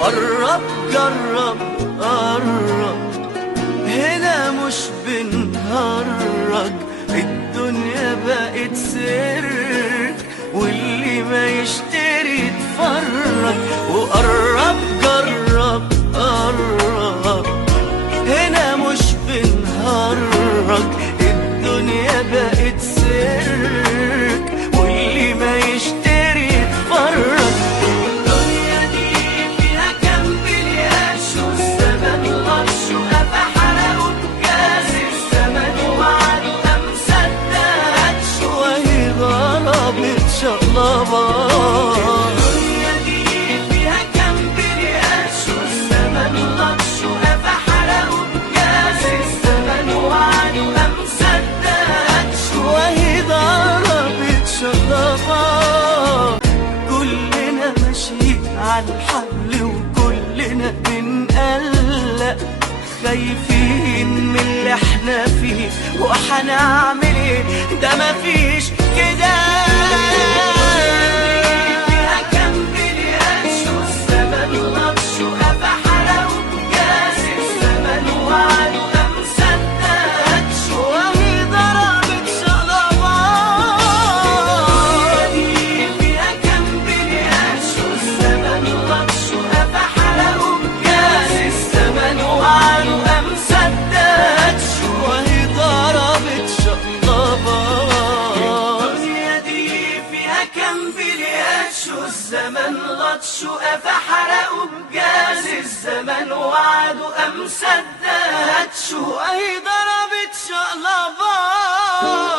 قرب جرب قرب، هنا مش بنهرج، الدنيا بقت سيرك واللي ما يشتري يتفرج. وقرب جرب قرب، هنا مش بنهرج، الدنيا بقت سيرك واللي ما يشتري يتفرج. الدنيا دي فيها كام بلياش، والزمن غش وقفا حرقوا بجاز الزمن وعدوا قام صدقتش، وهي ضربت شقلبات. الدنيا دي فيها كام بلياش، والزمن غش وقفا حرقوا بجاز الزمن وعدوا قام صدقتش، وهي ضربت شقلبات. كلنا ماشيين على الحبل وكلنا بنقلق، خايفين من اللي احنا فيه وهنعمل ايه، ده مفيش كده. فيها كام بلياش، والزمن غش وقفا حرقوا بجاز الزمن وعدوا قام صدقتش، وهي ضربت شقلبات. فيها كام بلياش، والزمن غش وقفا حرقوا بجاز الزمن وعدوا قام صدقتش، وهي ضربت شقلبات. الدنيا دي فيها كام بلياش، والزمن غطش وقفا حرقوا بجاز الزمن وعدوا قام صدقتش، وهي ضربت شقلبات.